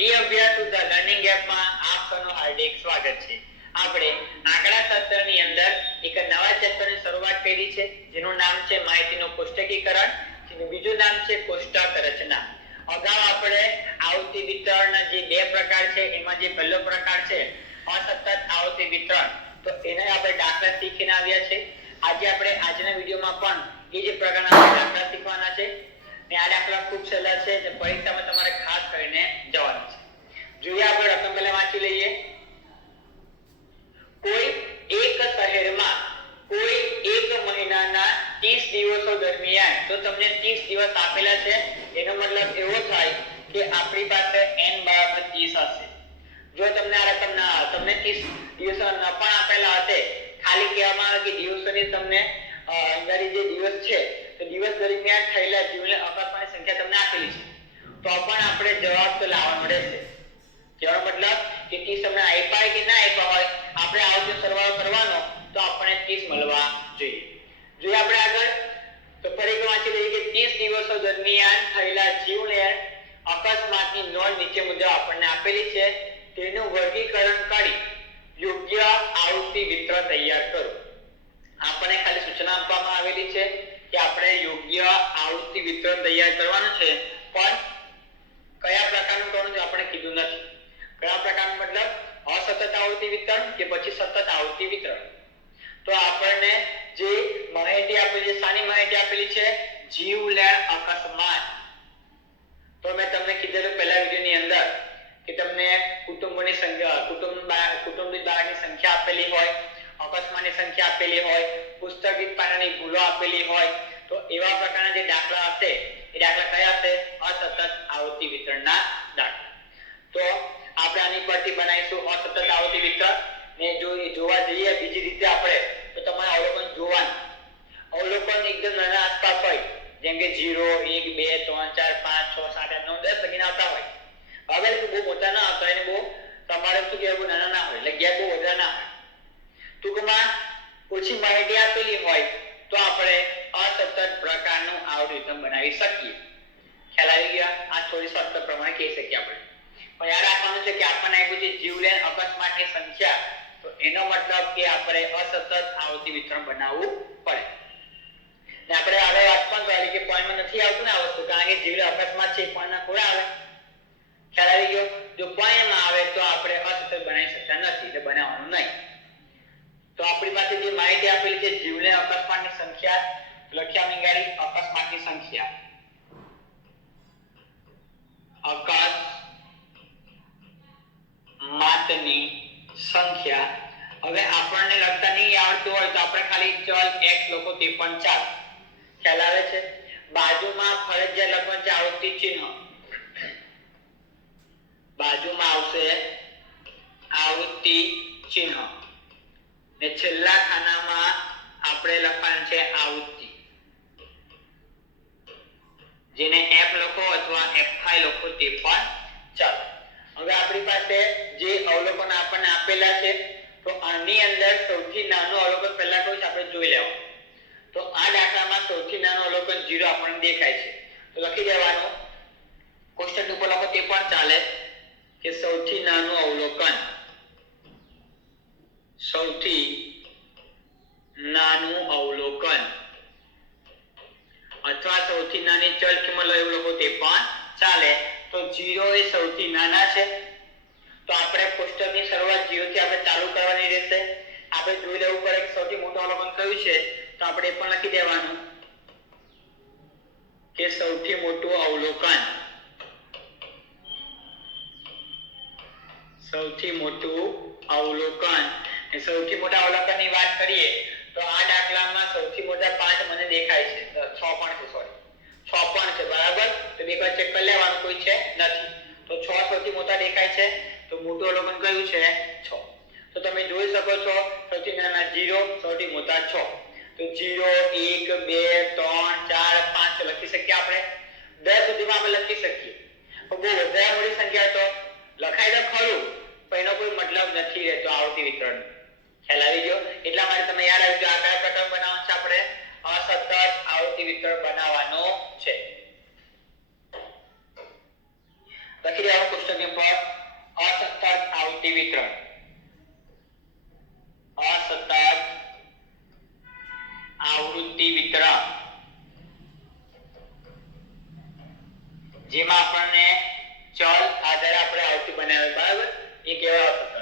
ઈ અભ્યાસ સુધા લર્નિંગ એપમાં આપ સૌનું હાર્દિક સ્વાગત છે। આપણે આંકડા શાસ્ત્રની અંદર એક નવા ચેપ્ટરની શરૂઆત કરી છે જેનું નામ છે માહિતીનું કોષ્ટકીકરણ, જેનું બીજું નામ છે કોષ્ટક રચના। અગાઉ આપણે આવૃત્તિ વિતરણના જે બે પ્રકાર છે એમાં જે પહેલો પ્રકાર છે અસતત આવૃત્તિ વિતરણ, તો એને આપણે દાખલા શીખીને આવ્યા છે। આજે આપણે આજના વિડિયોમાં પણ એ જ પ્રકારના દાખલા શીખવાના છે ને આ દાખલા ખૂબ સહેલા છે જે પરીક્ષામાં તમારે ખાસ કરીને જવાના છે। જોઈએ આપણે રકમ પહેલા વાંચી લઈએ। કોઈ એક શહેરમાં કોઈ એક મહિનાના 30 દિવસો દરમિયાન, તો તમને 30 દિવસ આપેલા છે એનો મતલબ એવો થાય કે આપણી પાસે n બરાબર 30 હશે। જો તમને આ રકમ ના તમને 30 દિવસો ન પણ આપેલા હશે, ખાલી કહેવામાં આવે કે દિવસોની તમને અંદર જે દિવસ છે તો દિવસ દરમિયાન થયેલા જીવલે અકસ્માતની સંખ્યા તમને આપેલી છે, તો પણ આપણે જવાબ તો લાવવાનો રહેશે। જેનો મતલબ કે 30 તમને આપ્યા કે ના આપ્યા હોય, આપણે આવતો સરવાળો કરવાનો તો આપણને 30 મળવા જોઈએ। જોઈએ આપણે આગળ, તો ફરી વાંચી લઈએ કે 30 દિવસો દરમિયાન થયેલા જીવલેણ અકસ્માતની નોંધ નીચે મુજબ આપણને આપેલી છે, તેનું વર્ગીકરણ કરી યોગ્ય આવૃત્તિ વિતરણ તૈયાર કરો। આપણને ખાલી સૂચના આપવામાં આવેલી છે કે આપણે યોગ્ય આવૃત્તિ વિતરણ તૈયાર કરવાનું છે, પણ કયા પ્રકારનું કરવાનું છે આપણે કીધું નથી। કયા પ્રકારનું મતલબ અસતત આવૃત્તિ વિતરણ કે પછી સતત આવૃત્તિ વિતરણ। તો આપણને જે માહિતી આપેલી છે, સાની માહિતી આપેલી છે, જીવલેણ અકસ્માત। તો મેં તમને કીધેલું પહેલા વિડિયોની અંદર કે તમને કુટુંબોની સંખ્યા, કુટુંબની બાળકની સંખ્યા આપેલી હોય, અકસ્માતની સંખ્યા આપેલી હોય, પુસ્તકિત પાનાની ભૂલો આપેલી હોય, તો એવા પ્રકારના જે દાખલા હશે એ દાખલા કયા હશે? અસતત આવૃત્તિ વિતરણના દાખલા। તો આપણે આની પરથી બનાવીશું અસતત આવૃત્તિ વિતરણ ને જો જોવા જઈએ બીજી રીતે આપણે, તો તમારે અવલોકન જોવાનું। અવલોકન એકદમ નાના આસપાસ હોય, જેમ કે 0 1 2 3 4 5 6 7 8 9 10 લગીને આવતા હોય। હવે બહુ મોટા ના આવતા અને બહુ તમારે શું કહેવું નાના ના હોય, એટલે ગેપ બહુ વધારે ના હોય। ટૂંકમાં ઓછી માહિતી આપેલી હોય તો આપણે અસતત પ્રકારનું આવૃત્તિ વિતરણ બનાવી શકીએ। ખ્યાલ આવી ગયા? આ થોડી શબ્દ પ્રમાણે કહી શકીએ આપણે, પણ યાદ રાખવાનું છે કે આપણને આપ્યું છે જીવલેણ અકસ્માતની સંખ્યા, તો એનો મતલબ કે આપણે અસતત આવૃત્તિ વિતરણ બનાવવું પડે। ને આપણે હવે વાત પણ કરી કે પોઈન્ટમાં નથી આવતું ને આ વસ્તુ, કારણ કે જીવલેણ અકસ્માત છે પોઈન્ટમાં થોડા આવે। ખ્યાલ આવી ગયો? જો પોઈન્ટમાં આવે તો આપણે અસતત બનાવી શકતા નથી, એટલે બનાવવાનું નહીં। તો આપણી પાસે જે માહિતી આપેલી છે જીવલેણ અકસ્માતની સંખ્યા, લખ્યા મીંગાડી અકસ્માતની સંખ્યા, અકસ્માતની સંખ્યા। હવે આપણને લખતા નહીં આવડતું હોય તો આપણે ખાલી ચલ x લખો તે પણ ચાલે। ખ્યાલ આવે છે? બાજુમાં ફરજિયાત લખવાનું છે આવૃત્તિ ચિહ્ન, બાજુમાં આવશે આવૃત્તિ ચિહ્ન ને છેલ્લા ખાનામાં આપણે લખવાનું છે આવૃત્તિ, જેને f લખો અથવા f5 લખો તે પણ ચાલે। હવે આપણી પાસે જે અવલોકન આપણને આપેલા છે, તો આની અંદર સૌથી નાનું અવલોકન પહેલા કયું છે આપણે જોઈ લેવાનું। તો આ દાખલામાં સૌથી નાનું અવલોકન 0 આપણને દેખાય છે, તો લખી દેવાનું, કોષ્ટક ઉપર લખો તે પણ ચાલે કે સૌથી નાનું અવલોકન, સૌથી નાનું અવલોકન અથવા સૌથી નાની ચલ કિંમત લો એવું લખો તે પણ ચાલે। તો 0 એ સૌથી નાના છે, તો આપણે કોષ્ટકની શરૂઆત 0 થી આપણે ચાલુ કરવાની રહેશે। આપણે જોઈ લેવું પડે કે સૌથી મોટું અવલોકન કયું છે, તો આપણે એ પણ લખી દેવાનું કે સૌથી મોટું અવલોકન, સૌથી મોટું અવલોકન। એ સૌથી મોટા અવલોકનની વાત કરીએ તો આ દાખલામાં સૌથી મોટા 5 મને દેખાય છે, 6 પણ છે, સોરી 6 પણ છે, બરાબર? તો એકવાર ચેક કરી લેવાનું કોઈ છે નથી, તો 6 સૌથી મોટા દેખાય છે, તો મોટું અવલોકન કયું છે? 6। તો તમે જોઈ શકો છો સૌથી નાના 0, સૌથી મોટા 6, તો 0 1 2 3 4 5 લખી શકીએ આપણે, 10 સુધીમાં આપણે લખી શકીએ। તો બહુ વધારે મોટી સંખ્યા તો લખાય તો ખરું, પણ એનો કોઈ મતલબ નથી રહેતો આવૃત્તિ વિતરણ। ખ્યાલ આવી ગયો? એટલા માટે તમે યાદ રાખજો આ કયા પ્રકાર બનાવવાનું છે, આપણે અસતત આવૃત્તિ વિતરણ બનાવવાનો છે। લખી દેવાનું કોષ્ટકની પર અસતત આવૃત્તિ વિતરણ, અસતત આવૃત્તિ વિતરણ, જેમાં આપણને ચલ આધારે આપણે આવૃત્તિ બનાવે, બરાબર, એ કેવા અસતત.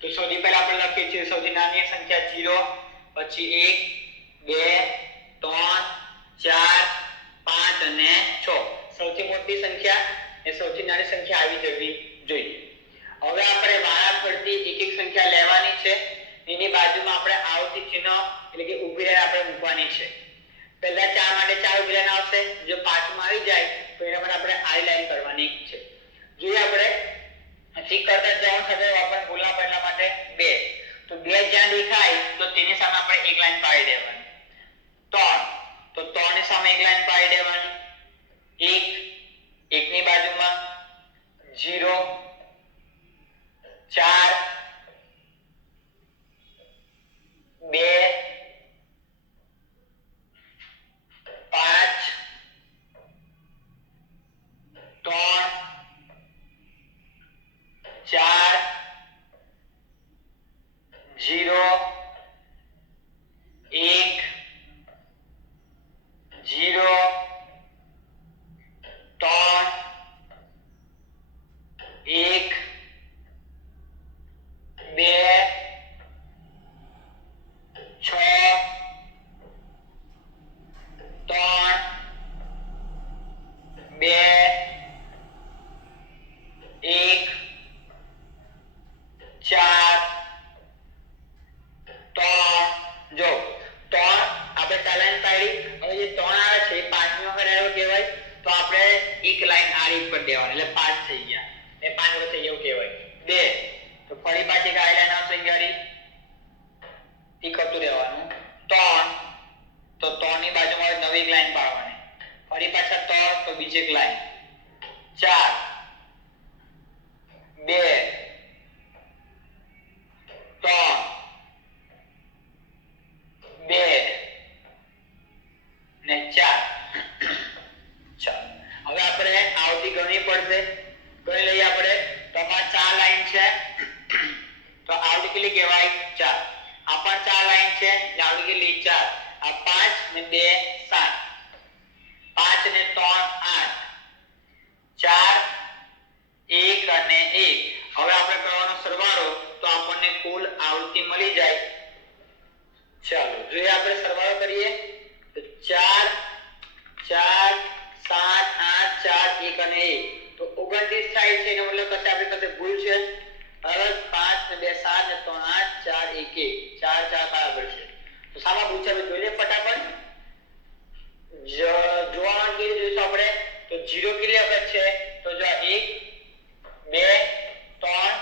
તો સૌથી પહેલા આપણે લખીએ છીએ સૌથી નાની સંખ્યા 0, પછી 1 2 3 4 5 અને 6. સૌથી મોટી સંખ્યા એ સૌથી નાની સંખ્યા આવી જવી જોઈએ. હવે આપણે વારા ફરતી એક એક સંખ્યા લેવાની છે, એની બાજુમાં આપણે આવૃત્તિ ચિહ્ન એટલે કે ઊભી રેખા આપણે મૂકવાની છે. પહેલા 4 માટે 4 ઊભી રેખા આવશે, જો 5 માં આવી જાય તો એના માટે આપણે આડી લાઈન કરવાની છે. જોઈએ આપણે ઠીક કરતા જવાનું સાથે આપણે ભૂલના પહેલા માટે 2, તો 2 જ્યાં દેખાય તો તેની સામે આપણે એક લાઈન પાડી દેવાની. 3, તો 3 ની સામે એક લાઈન પાડી દેવાની. 1 ની બાજુમાં 0 4 2 5 3 4 0 1 0 3 1 2 6 3 2 1 4 3. જો 3 આપણે 4 લાઈન પાડી. હવે જે 3 આવે છે એ 5 વખત આવ્યો કહેવાય, તો આપણે એક લાઈન આડી પર દેવાની એટલે 5 થઈ ગયા, એ 5 વખત થઈ એવું કહેવાય. 2, તો ફરી પાછી એક આડી લાઈન આવશે ગાડી, ઈ કરતું રહેવાનું. 3, તો 3 ની બાજુમાં નવી એક લાઈન પાડવાની. ફરી પાછા 3, તો બીજી એક લાઈન. 4 2 3 2 ને 4. ચાલો હવે આપણે આવૃત્તિ ગણવી પડશે. ગણી લઈએ આપણે. તો આમાં 4 લાઈન છે, તો આવૃત્તિ કેટલી કહેવાય? 4. આ પણ 4 લાઈન છે, આવૃત્તિ કેટલી? 4. આ 5 ને 2 7, 5 ને 3 8, 4 1 અને 1. હવે આપણે કરવાનો સરવાળો, તો આપણને કુલ આવૃત્તિ મળી જાય. ચાલો જોઈએ આપણે સરવાળો કરીએ તો 4 4 7 8 4 1 અને 1, તો 29 થાય છે. એનો મતલબ કશે આપણી પાસે ભૂલ છે. બરાબર, 5 ને 2 7 ને 3 8 4 1 1, 4 4 બરાબર છે. તો સામા પૂછે આપણે જોઈ લે ફટાફટ. જોવાનું કે જોઈશું આપણે તો 0 કેટલી વખત છે? તો જો 1 2 3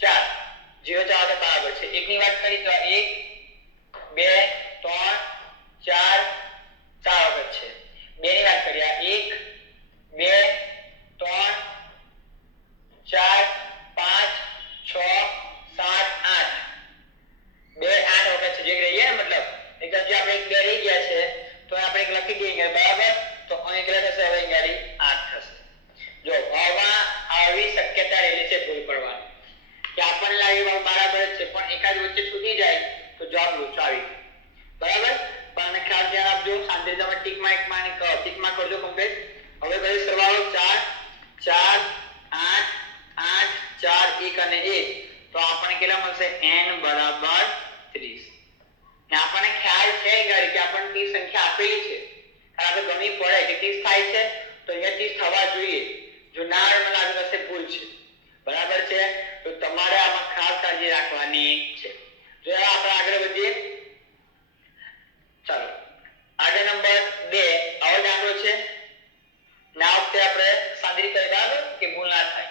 4, 0 4 બરાબર છે. 1 ની વાત કરી તો 1 2 3 4 4 વખત છે. 2 ની વાત કરીએ 1 2 3 4 5 6 7 8, 2 8 વખત છે. જે રહીએ ને મતલબ એક જે આપણે એક 2 રહી ગયા છે, તો આપણે એક લખી દઈએ બરાબર. તો અહીં કેટલા થશે? હવે ગાડી 8 થશે. જો આવા આવી શક્યતા રહેલી છે ભૂલ કરવાની, કે આપણને લાગે બરાબર છે પણ એકાદ વચ્ચે છૂટી જાય તો જવાબ લોચો આવી જાય. બરાબર, પણ ખાસ ધ્યાન આપજો. શાંતિથી તમે ટીક માર્ક કરજો કમ્પ્લીટ. હવે કરીએ સરવાળો 4 4 8 8 4 1 અને 1, તો આપણને કેટલા મળશે? n બરાબર 30. ને આપણને ખ્યાલ છે ગાડી કે આપણને 30 સંખ્યા આપેલી છે, આપણે ગણવી પડે કે 30 થાય છે તો અહીંયા 30 થવા જોઈએ. જો ના આવે મને લાગે હશે ભૂલ છે. બરાબર છે, તો તમારે આમાં ખાસ કાળજી રાખવાની છે. જો આપણે આગળ વધીએ. ચાલો આગળ નંબર 2 આવો દાખલો છે. ના વખતે આપણે સાંદરી કરી બરાબર કે ભૂલ ના થાય.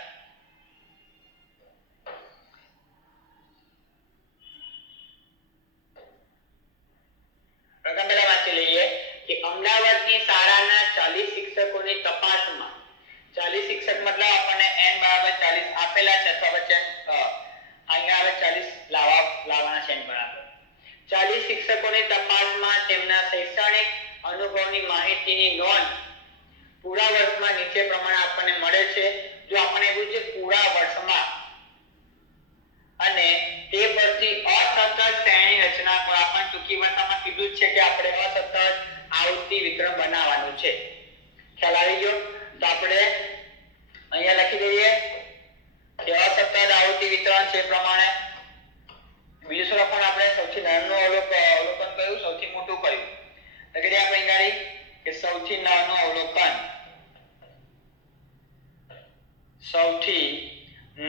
પ્રથમ પહેલા વાંચી લઈએ કે અમદાવાદની શાળાના 40 શિક્ષકોની તપાસમાં, 40 શિક્ષક મતલબ આપણને n બરાબર 40 આપેલા છે, અથવા વચ્ચે અહીંયા આવે 40 લાવવાના છે n બરાબર 40 શિક્ષકોની તપાસમાં તેમના શૈક્ષણિક અનુભવની માહિતીની નોંધ પૂરા વર્ષમાં નીચે પ્રમાણે આપણને મળે છે. જો આપણને એવું છે પૂરા વર્ષમાં અને તે પરથી અસતત શ્રેણી રચના પર આપણને ટૂંકી ભાષામાં કીધું છે કે આપણે અસતત આવૃત્તિ વિતરણ બનાવવાનું છે. ખ્યાલ આવી ગયો? તો આપણે અહીંયા લખી દઈએ કે અસતત આવૃત્તિ વિતરણ છે પ્રમાણે બીજું શું લખવાનું આપણે સૌથી નાનું અવલોકન કયું સૌથી મોટું કયું લખી દઈએ આપણે અહીંયા કે સૌથી નાનું અવલોકન સૌથી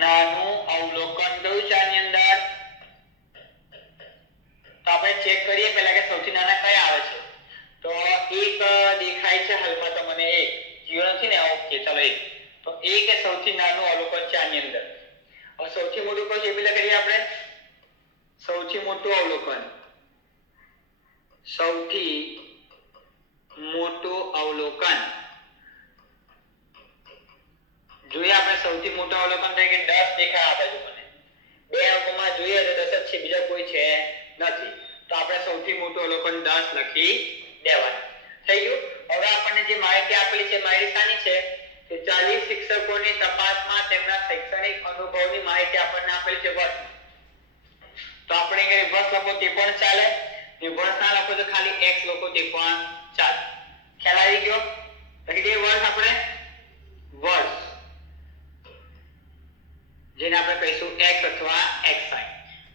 નાનું અવલોકન કયું છે આની અંદર તો આપણે ચેક કરીએ પહેલા કે સૌથી નાના કયા આવે છે તો એક દેખાય છે હાલમાં તો મને એક જીરો નથી ને ઓકે ચાલો એક તો એક એ સૌથી નાનું અવલોકન છે આની અંદર. હવે સૌથી મોટું કયું છે એ પેલા કરીએ આપણે સૌથી મોટું અવલોકન સૌથી મોટું અવલોકન જોઈએ આપણે સૌથી મોટું અવલોકન થાય કે 10 દેખાય આ બાજુ મને બે અંકોમાં જોઈએ તો 10 જ છે બીજા કોઈ છે નથી તો આપણે સૌથી મોટું અવલોકન 10 લખી દેવાનું થઈ ગયું. હવે આપણને જે માહિતી આપેલી છે માહિતી શાની છે કે 40 શિક્ષકોની તપાસમાં તેમના શૈક્ષણિક અનુભવની માહિતી આપણને આપેલી છે વર્ષ તો આપણે કે વર્ષ લખો તે પણ ચાલે ને વર્ષ ના લખો તો ખાલી x લખો તે પણ ચાલે. ખ્યાલ આવી ગયો? લખી દઈએ વર્ષ આપણે વર્ષ જેને આપણે કહીશું x અથવા xi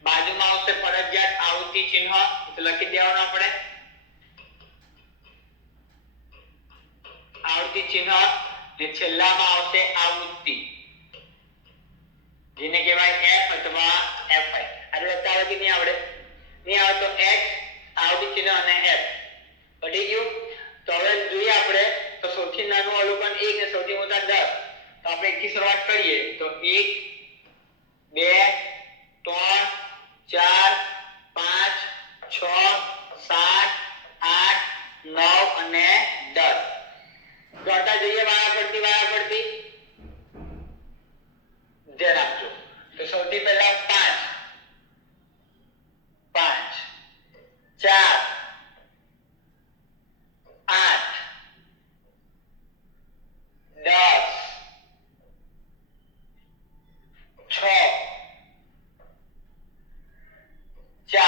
બાજુમાં આવશે ફરજિયાત આવૃત્તિ ચિહ્ન તો લખી દેવાનું આપણે આવૃત્તિ ચિહ્ન ને છેલ્લામાં આવશે આવૃત્તિ જેને કહેવાય f અથવા fi આ લખતા કે નહીં આવડે નહીં આવે તો x આવૃત્તિ ચિહ્ન અને f પડી ગયું. તો હવે જોઈએ આપણે તો સૌથી નાનું અવલોકન 1 ને સૌથી મોટા 10 તો આપણે 1 થી શરૂઆત કરીએ તો 1 2 3 4 5 6 7 8 9 અને 10 જોતા જઈએ વારા પડતી ધ્યાન આપજો. તો સૌથી પહેલા 5 4 8 10 6 4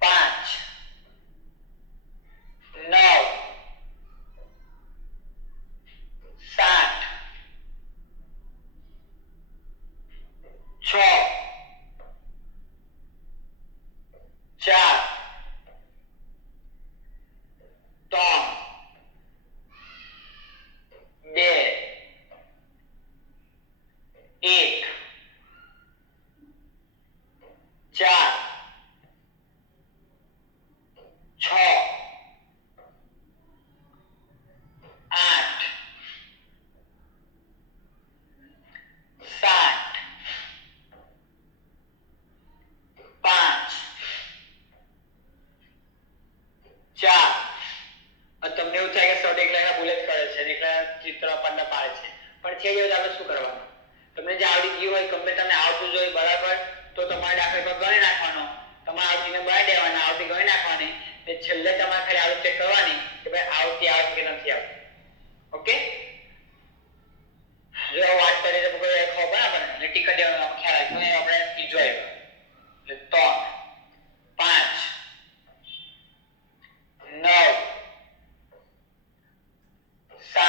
5 9 7 6 4 3 2 1 4 6 8 7 5 4 તમને એવું થાય કે સૌ એકલા ભૂલ જ કરે છે એકલા ચિત્ર આપણને પાડે છે પણ છે એવું આપણે શું કરવાનું તમને જે આવડી ગયું હોય ગમે તમને આવતું જ હોય બરાબર તો તમારે દાખલા પર ગણી નાખવાનો તમારે આવતીને બનાવી દેવાના આવતી ગણી નાખવાની ને છેલ્લે તમારે ખાલી આવતી ચેક કરવાની કે ભાઈ આવતી આવે કે નથી આવતી. ઓકે જો વાત કરીએ તો કોઈ ખબર બરાબર એટલે ટીક કરી દેવાનો ખ્યાલ આવે તો આપણે બીજો આવ્યો એટલે 3 5 9 7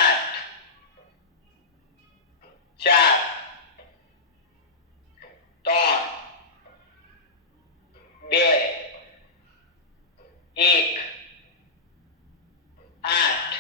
4 3 2 1 8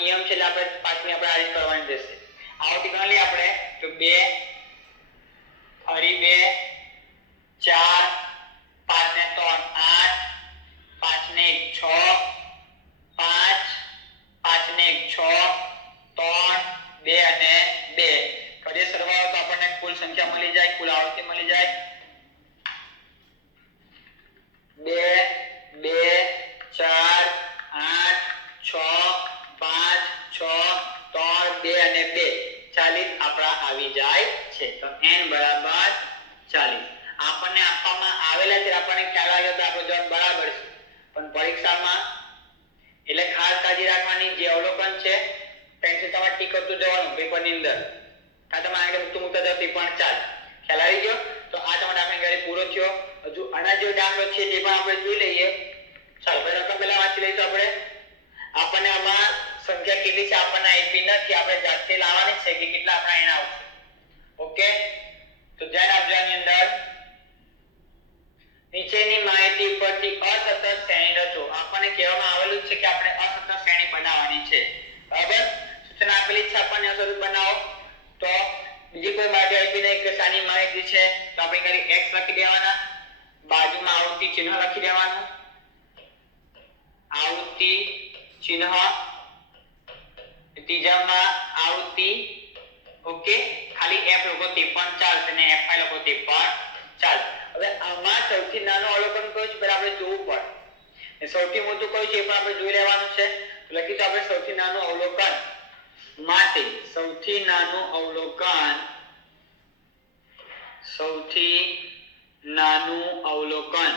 નિયમ છે એટલે આપણે પાછળની આપણે આ રીત કરવાની રહેશે. આવતી ગણલી આપણે તો 2 ફરી 2 4 5 ને 3 8 5 ને 1 6 5 5 ને 1 6 3 2 અને 2 કરીએ સરવાળો તો આપણને કુલ સંખ્યા મળી જાય, કુલ આવૃત્તિ મળી જાય 2 2 4 8 6 5 6 3 2 અને 2 40 આપણા આવી જાય છે. તો n બરાબર 40 આપણને આપવામાં આવેલા છે, આપણને ખ્યાલ આવ્યો તો આપણો જવાબ બરાબર છે. પણ પરીક્ષામાં એટલે ખાસ કાળજી રાખવાની, જે અવલોકન છે પેન્સિલ તમારે ટીક કરતું જવાનું પેપરની અંદર, આ તમે આગળ મૂકતા જાવ તે પણ ચાલે. ખ્યાલ આવી ગયો? તો આ તમારે આપણે ઘરે પૂરો થયો. હજુ આના જે દાખલો છે તે પણ આપણે જોઈ લઈએ. ચાલો પહેલા રકમ પહેલા વાંચી લઈશું આપણે. આપણને આમાં સંખ્યા કેટલી છે આપણને આપી નથી, આપણે જાતે લાવવાની છે કે કેટલા આપણા એના આવશે. ઓકે, તો ધ્યાન આપજો આની અંદર. નીચેની માહિતી પરથી અસતત શ્રેણી રચો. આપણને કહેવામાં આવેલું છે કે આપણે અસતત શ્રેણી બનાવવાની છે. બરાબર, સૂચના આપેલી છે આપણને અસતત બનાવો. તો બીજી કોઈ માહિતી આપી નહીં કે શાની માહિતી છે, તો આપણે ખાલી x લખી દેવાના, બાજુમાં આવૃત્તિ ચિહ્ન લખી દેવાનું, આવૃત્તિ ચિહ્ન, ત્રીજામાં આવૃત્તિ. ઓકે, ખાલી f લખો તે પણ ચાલશે અને f લખો તે પણ ચાલશે. હવે આમાં સૌથી નાનું અવલોકન કયું છે પહેલા આપણે જોવું પડે, સૌથી મોટું કયું છે એ પણ આપણે જોઈ લેવાનું છે. તો લખીશું આપણે સૌથી નાનું અવલોકન માટે, સૌથી નાનું અવલોકન, સૌથી નાનું અવલોકન.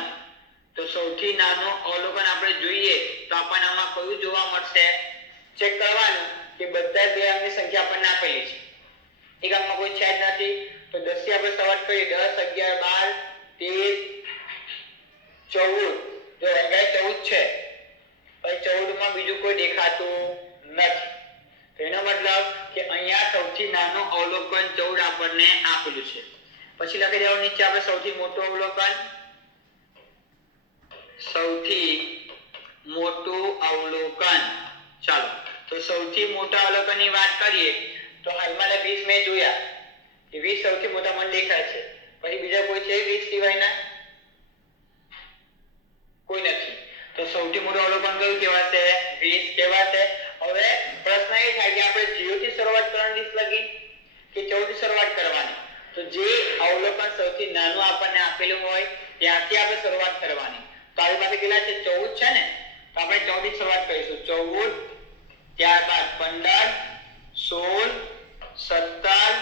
તો સૌથી નાનું અવલોકન આપણે જોઈએ તો આપણને આમાં કયું જોવા મળશે, ચેક કરવાનું કે બધા બે અંકની સંખ્યા આપણને આપેલી છે, એક અંકમાં કોઈ છે જ નથી. તો 10 થી આપણે શરૂઆત કરીએ, 10 11 12 13 14. જો અહીંયા 14 છે, હવે 14 માં બીજું કોઈ દેખાતું નથી. તો એનો મતલબ કે અહીંયા સૌથી નાનું અવલોકન 14 આપણને આપેલું છે. પછી લખી દેવાનું નીચે આપણે સૌથી મોટું અવલોકન, સૌથી મોટું અવલોકન. ચાલો, તો સૌથી મોટા અવલોકનની વાત કરીએ તો હાલમાં 20 મેં જોયા કે 20 સૌથી મોટા મને દેખાય છે. પછી બીજા કોઈ છે 20 સિવાયના? કોઈ નથી. તો સૌથી મોટું અવલોકન કયું કહેવાશે? 20 કહેવાશે. હવે પ્રશ્ન એ થાય કે આપણે 0 થી શરૂઆત કરવાની લગી કે 14 થી શરૂઆત કરવાની? તો જે અવલોકન સૌથી નાનું આપણને આપેલું હોય ત્યાંથી આપણે શરૂઆત કરવાની. તો આપણી પાસે કેટલા છે? 14 છે ને, તો આપણે 14 થી શરૂઆત કરીશું. 14, ત્યારબાદ 15, 16, 17,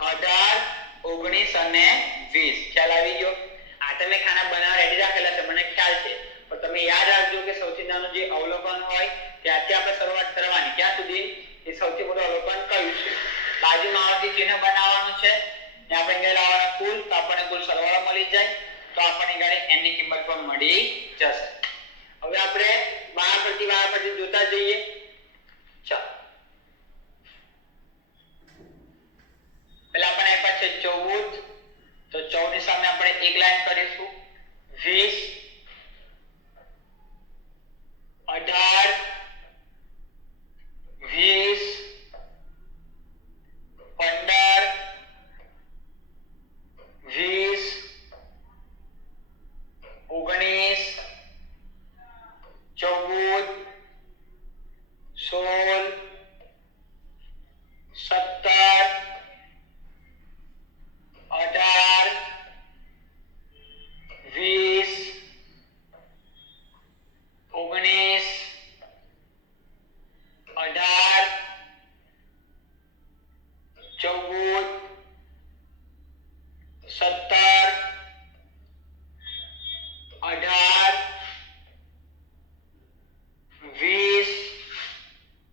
18, 19 અને 20. ખ્યાલ આવી ગયો? આ તમે ખાના બનાવવા રેડી રાખેલા છે મને ખ્યાલ છે, પણ તમે યાદ રાખજો કે સૌથી નાનું જે અવલોકન હોય ત્યાંથી આપણે શરૂઆત કરવાની. ક્યાં સુધી? એ સૌથી મોટું અવલોકન કયું છે. બાજુમાં આવતી ચિહ્ન બનાવવાનું છે ને આપણે અહીંયા લાવવાના કુલ, તો આપણને કુલ સરવાળો મળી જાય. તો આપણને ગાડી n ની કિંમત પણ મળી જશે. હવે આપણે વારાફરતી જોતા જઈએ. ચાલો, પહેલા આપણે આપ્યા છે 14, તો 14 ની સામે આપણે એક લાઈન કરીશું. 20, 18, 20, 15, 20, 19, 14, 16, 17, 18, 20, 19, 18, 14, 17, 18, 20,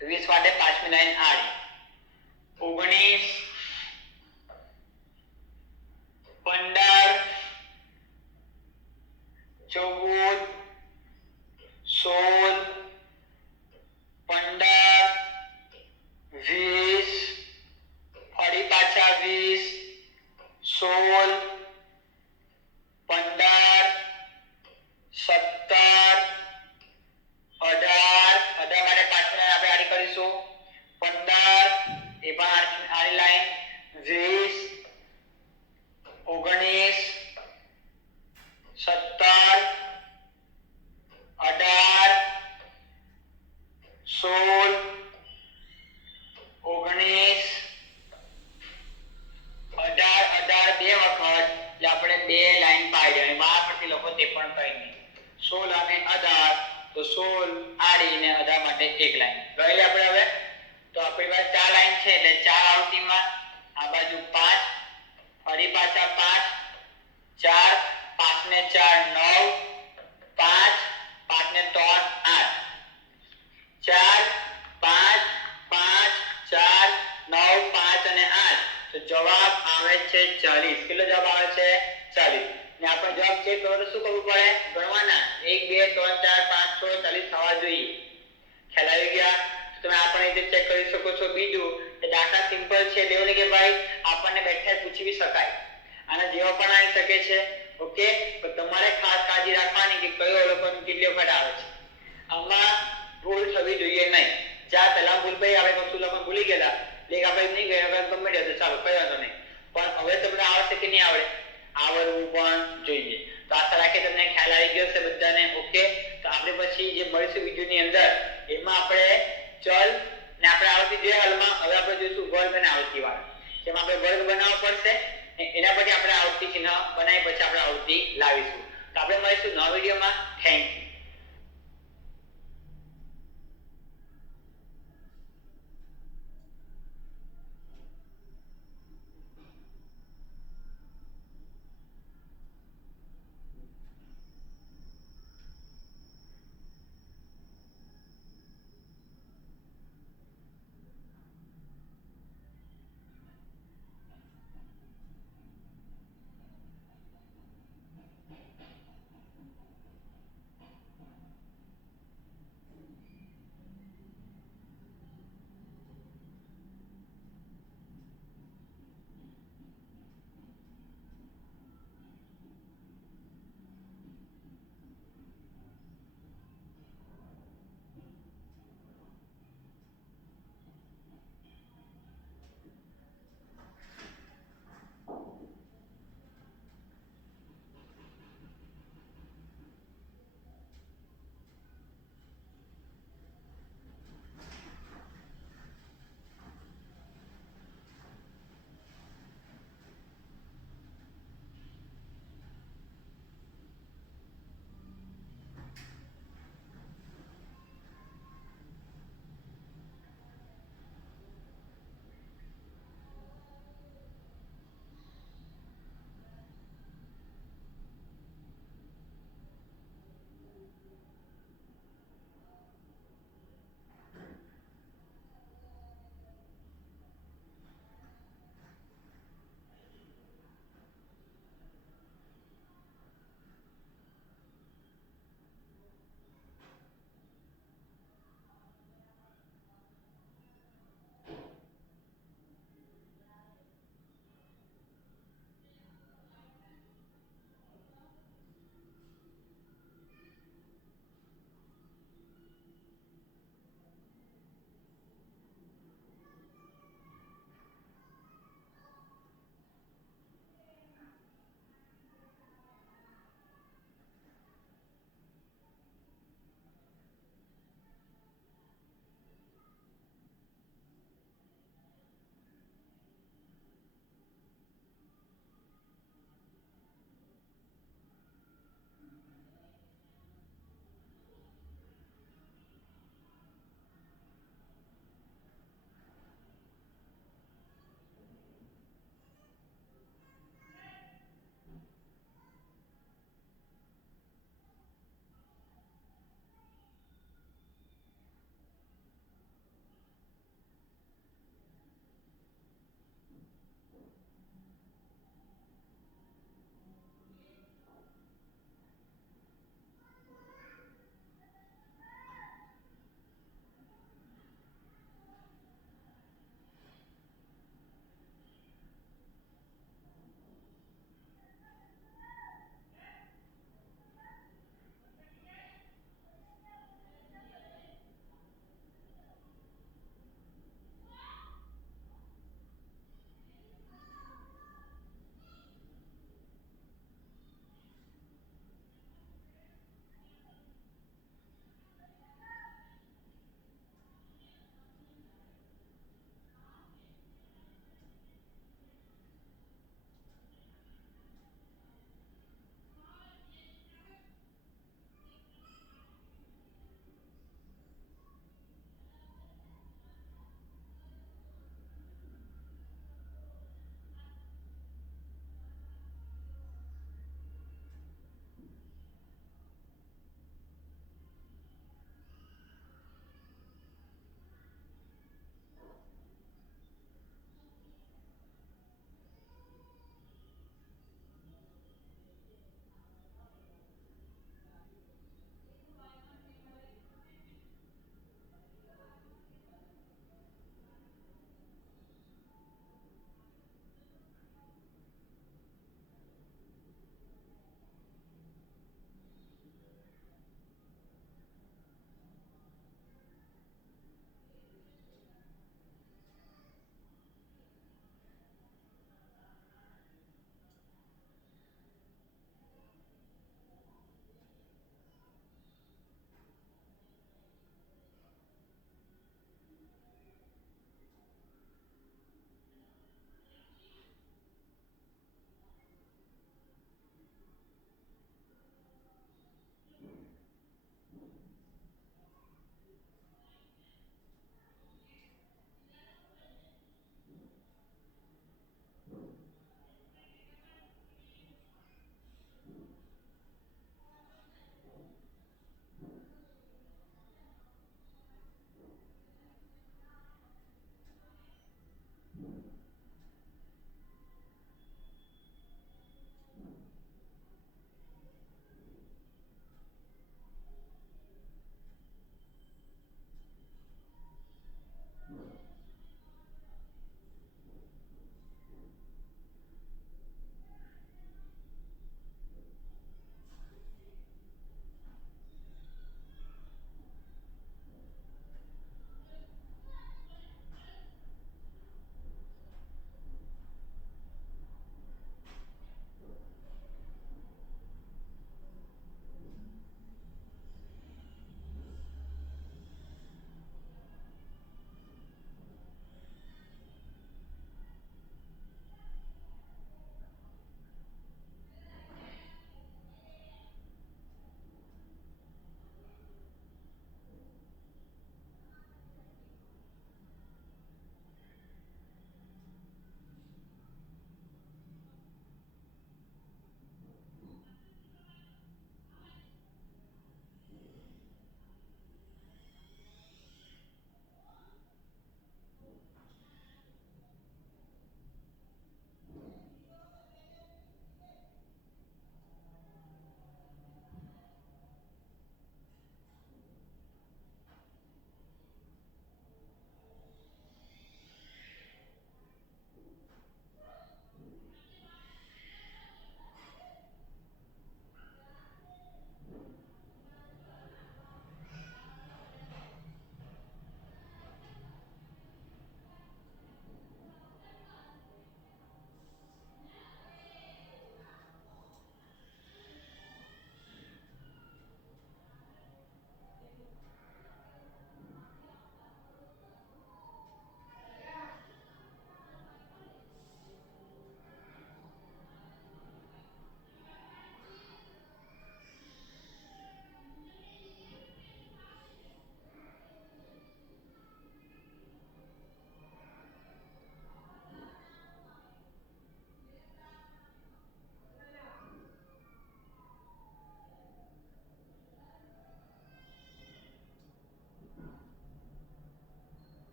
20 માટે પાંચમી લાઈન આડી, 19, 15, 14, 16, 15, 20, ફરી પાછા 20, 16, 15, 17, 18, 18 માટે પાછળ આપણે આડી કરીશું. 19 18 18 બે વખત એટલે આપણે બે લાઈન પાડી અને બહાર પરથી લખો તે પણ કઈ નહીં 16 અને 18 તો 16 આડી ને 18 માટે એક લાઈન લઈ આપણે હવે તો આપણી પાસે ચાર લાઈન છે એટલે ચાર આવૃત્તિમાં આ બાજુ 5 ફરી પાછા 5 4 5 ને 4 9 5 5 ને 3 8 4 5 5 4 9 5 અને 8 તો જવાબ આવે છે 40 કેટલો જવાબ આવે છે 40 ને આપણે જવાબ ચેક કરો તો શું કરવું પડે ગણવાના 1 2 3 4 5 6 40 થવા જોઈએ ખ્યાલ આવી ગયા તો તમે આ પણ રીતે ચેક કરી શકો છો બીજું એ દાખલા સિમ્પલ છે એવું નહીં કે ભાઈ આપણને બેઠા પૂછી બી શકાય આના જેવા પણ આવી શકે છે ઓકે તો તમારે ખાસ કાળજી રાખવાની કે કયો અવલોકન કેટલી વખત આવે છે આમાં ભૂલ થવી જોઈએ નહીં જ્યાં પહેલા ભૂલ ભાઈ આવે વસ્તુ લખવાનું ભૂલી ગયેલા લેખ આપણે નહીં ગયો ગમે તે ચાલો કઈ વાંધો નહીં પણ હવે તમને આવડશે કે નહીં આવડે આવડવું પણ જોઈએ તો આશા રાખીએ તમને ખ્યાલ આવી ગયો છે બધાને ઓકે તો આપણે પછી જે મળીશું વિડિયોની અંદર એમાં આપણે ચલ ને આપણે આવૃત્તિ જે હાલમાં હવે આપણે જોઈશું વર્ગ અને આવૃત્તિ વાળા જેમાં આપણે વર્ગ બનાવવો પડશે એના પછી આપણે આવૃત્તિ ચિહ્ન બનાવી પછી આપણે આવૃત્તિ લાવીશું તો આપણે મળીશું નવા વિડિયોમાં થેન્ક યુ